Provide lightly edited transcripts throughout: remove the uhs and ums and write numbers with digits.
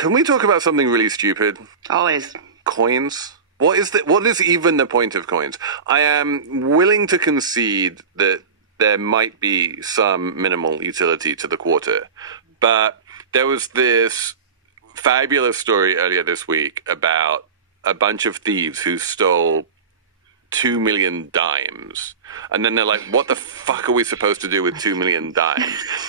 Can we talk about something really stupid? Always. Coins? What is even the point of coins? I am willing to concede that there might be some minimal utility to the quarter, but there was this fabulous story earlier this week about a bunch of thieves who stole 2 million dimes. And then they're like, what the fuck are we supposed to do with 2 million dimes?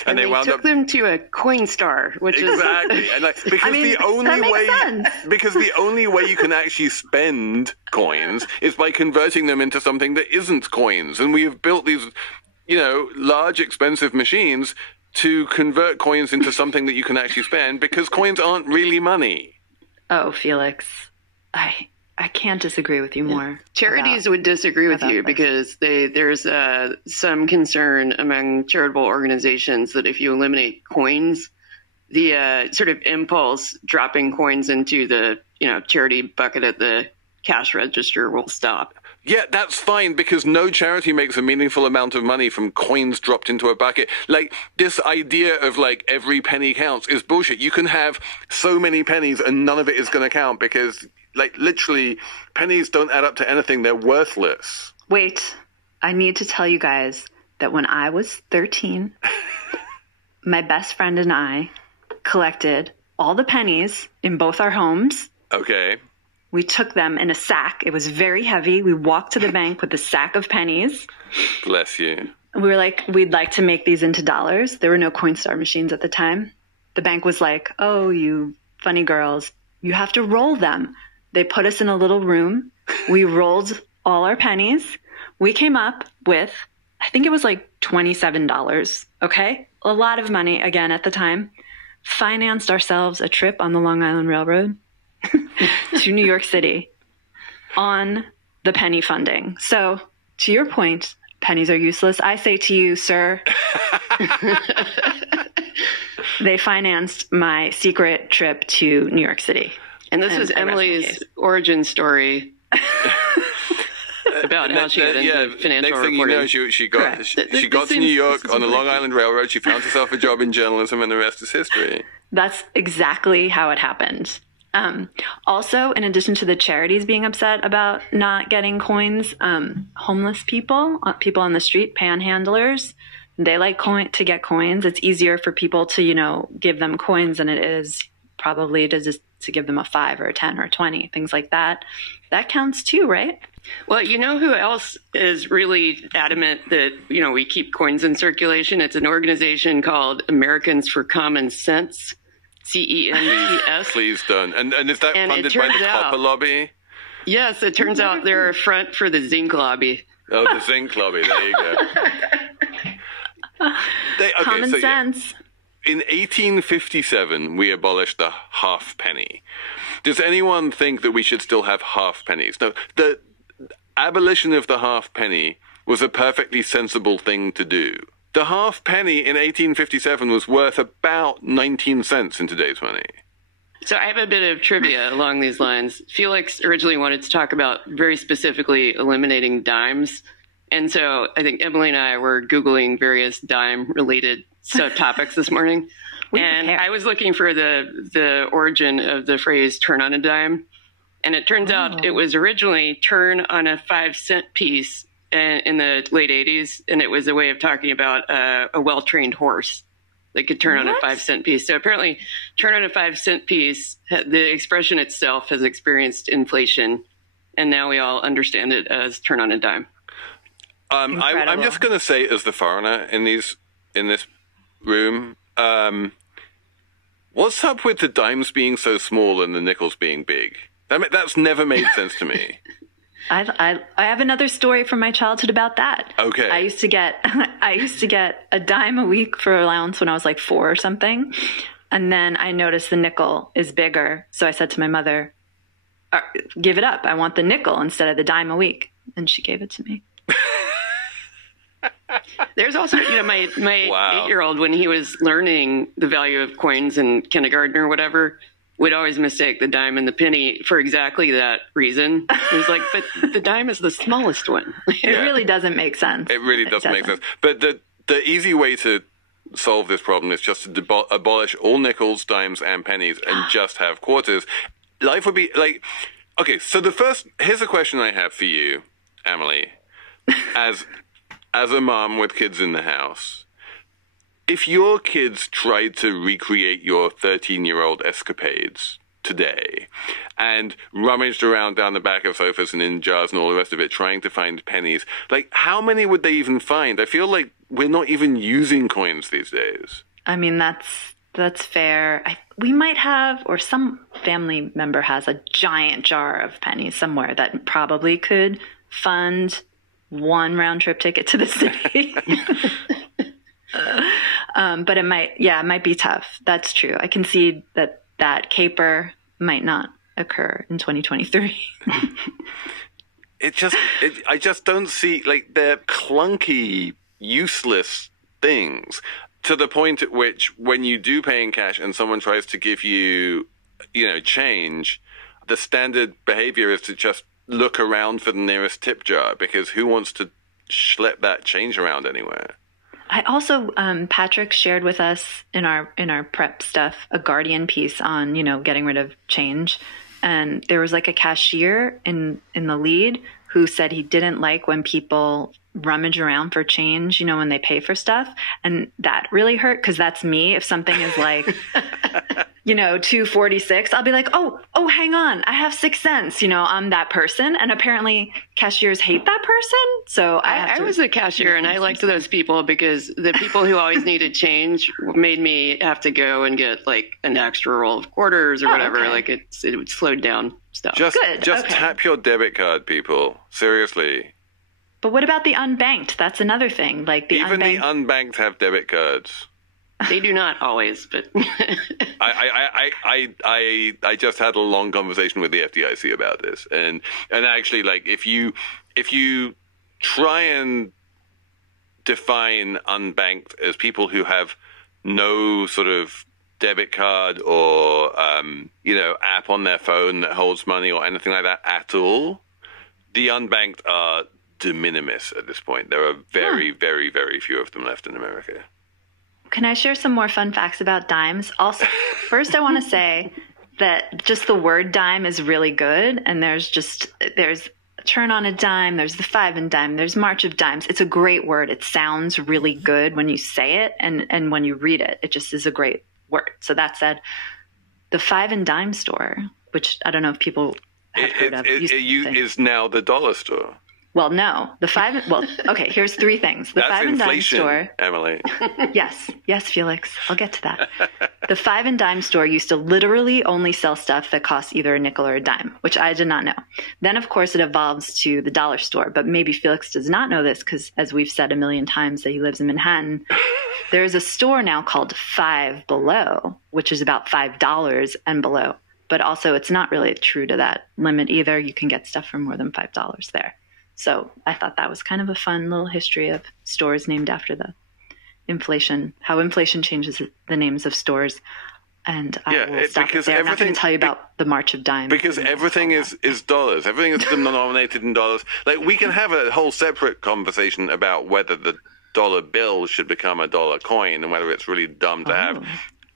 And they took them to a Coinstar, which exactly. And like, because the only way you can actually spend coins is by converting them into something that isn't coins. And we have built these, large, expensive machines to convert coins into something that you can actually spend, because coins aren't really money. Oh, Felix, I can't disagree with you more. Charities would disagree with you because there's some concern among charitable organizations that if you eliminate coins, the sort of impulse dropping coins into the charity bucket at the cash register will stop. Yeah, that's fine, because no charity makes a meaningful amount of money from coins dropped into a bucket. Like, this idea of, like, every penny counts is bullshit. You can have so many pennies and none of it is going to count because, like, literally, pennies don't add up to anything. They're worthless. Wait, I need to tell you guys that when I was 13, my best friend and I collected all the pennies in both our homes. Okay. We took them in a sack. It was very heavy. We walked to the bank with a sack of pennies. Bless you. We were like, we'd like to make these into dollars. There were no Coinstar machines at the time. The bank was like, oh, you funny girls, you have to roll them. They put us in a little room. We rolled all our pennies. We came up with, I think it was like $27. Okay? A lot of money, again, at the time. Financed ourselves a trip on the Long Island Railroad to New York City on the penny funding. So, to your point, pennies are useless. I say to you, sir, they financed my secret trip to New York City. And this was Emily's origin story about how she got into financial reporting. Next thing you know, she got to New York on the Long Island Railroad. She found herself a job in journalism, and the rest is history. That's exactly how it happened. Also, in addition to the charities being upset about not getting coins, homeless people on the street, panhandlers, they like to get coins. It's easier for people to, give them coins than it is probably to give them a 5 or a 10 or a 20, things like that. That counts too, right? Well, you know who else is really adamant that, we keep coins in circulation? It's an organization called Americans for Common Sense. CENTS. Please don't. And is that funded by the copper lobby? Yes, it turns out they're a front for the zinc lobby. Oh, the zinc lobby. There you go. Common sense. In 1857, we abolished the half penny. Does anyone think that we should still have half pennies? No, the abolition of the half penny was a perfectly sensible thing to do. The half penny in 1857 was worth about 19 cents in today's money. So I have a bit of trivia along these lines. Felix originally wanted to talk about very specifically eliminating dimes. And so I think Emily and I were Googling various dime-related subtopics this morning. And I was looking for the origin of the phrase turn on a dime. And it turns out it was originally turn on a 5-cent piece in the late 80s, and it was a way of talking about a well-trained horse that could turn on a 5-cent piece. So apparently, turn on a 5-cent piece, the expression itself has experienced inflation, and now we all understand it as turn on a dime. I'm just going to say, as the foreigner in this room, what's up with the dimes being so small and the nickels being big? That's never made sense to me. I have another story from my childhood about that. Okay. I used to get a dime a week for allowance when I was like 4 or something. And then I noticed the nickel is bigger. So I said to my mother, give it up. I want the nickel instead of the dime a week. And she gave it to me. There's also, my 8-year-old, when he was learning the value of coins in kindergarten or whatever, would always mistake the dime and the penny for exactly that reason. He was like, but the dime is the smallest one. It really doesn't make sense. It really doesn't make sense. But the easy way to solve this problem is just to abolish all nickels, dimes, and pennies and just have quarters, life would be like, okay, so here's a question I have for you, Emily, as a mom with kids in the house. If your kids tried to recreate your 13-year-old escapades today and rummaged around down the back of sofas and in jars and all the rest of it trying to find pennies, like, how many would they even find? I feel like we're not even using coins these days. I mean, that's fair. We might have, or some family member has, a giant jar of pennies somewhere that probably could fund one round trip ticket to the city. But it might be tough. That's true. I can see that caper might not occur in 2023. I just don't see, like, they're clunky, useless things to the point at which when you do pay in cash and someone tries to give you, change, the standard behavior is to just look around for the nearest tip jar, because who wants to schlep that change around anywhere? I also, Patrick shared with us in our prep stuff a Guardian piece on, getting rid of change. And there was like a cashier in the lead who said he didn't like when people rummage around for change, when they pay for stuff. And that really hurt, because that's me. If something is like, $2.46, I'll be like, oh, hang on, I have 6 cents. I'm that person. And apparently cashiers hate that person. So I was a cashier, and I liked those people because the people who always needed change made me have to go and get like an extra roll of quarters or whatever. Okay. Like it slowed down stuff. Just tap your debit card, people. Seriously. But what about the unbanked? That's another thing. Like the unbanked have debit cards. They do not always, but I just had a long conversation with the FDIC about this, and actually, like, if you try and define unbanked as people who have no sort of debit card or app on their phone that holds money or anything like that at all, the unbanked are de minimis at this point. There are very, very, very few of them left in America. Can I share some more fun facts about dimes? Also, first I want to say that just the word dime is really good. And there's turn on a dime, there's the 5 and dime, there's March of Dimes. It's a great word. It sounds really good when you say it, and when you read it, it just is a great word. So that said, the 5 and dime store, which I don't know if people have heard of. Is now the dollar store. Well, no. Okay, here's 3 things. The That's 5 and dime store. Emily. Yes, Felix. I'll get to that. The 5 and dime store used to literally only sell stuff that cost either a nickel or a dime, which I did not know. Then, of course, it evolves to the dollar store. But maybe Felix does not know this because, as we've said a million times that he lives in Manhattan, there is a store now called Five Below, which is about $5 and below. But also, it's not really true to that limit either. You can get stuff for more than $5 there. So I thought that was kind of a fun little history of stores named after the inflation, how inflation changes the names of stores. And I will stop it there. I'm not going to tell you about the March of Dimes. Because everything is dollars. Everything is denominated in dollars. Like, we can have a whole separate conversation about whether the dollar bill should become a dollar coin and whether it's really dumb to have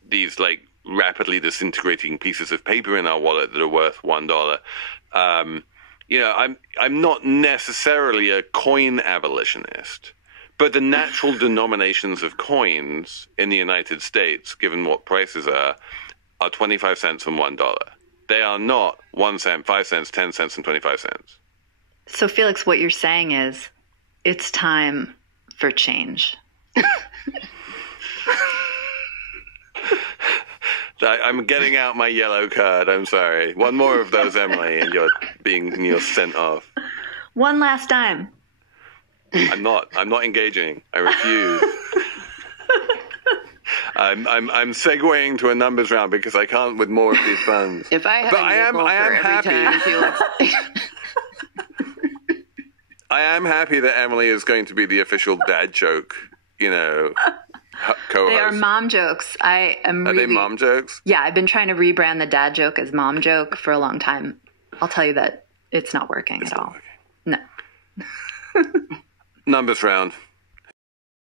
these, like, rapidly disintegrating pieces of paper in our wallet that are worth $1. I'm not necessarily a coin abolitionist, but the natural denominations of coins in the United States, given what prices are 25 cents and $1. They are not 1 cent, 5 cents, 10 cents, and 25 cents. So, Felix, what you're saying is it's time for change. I'm getting out my yellow card. I'm sorry. One more of those, Emily, and you're sent off. One last time. I'm not engaging. I refuse. I'm segueing to a numbers round because I can't with more of these funds. If I had every happy. Time Felix... I am happy that Emily is going to be the official dad joke, co-host. They are mom jokes. Are they mom jokes? Yeah, I've been trying to rebrand the dad joke as mom joke for a long time. I'll tell you that it's not working at all. No. Numbers round.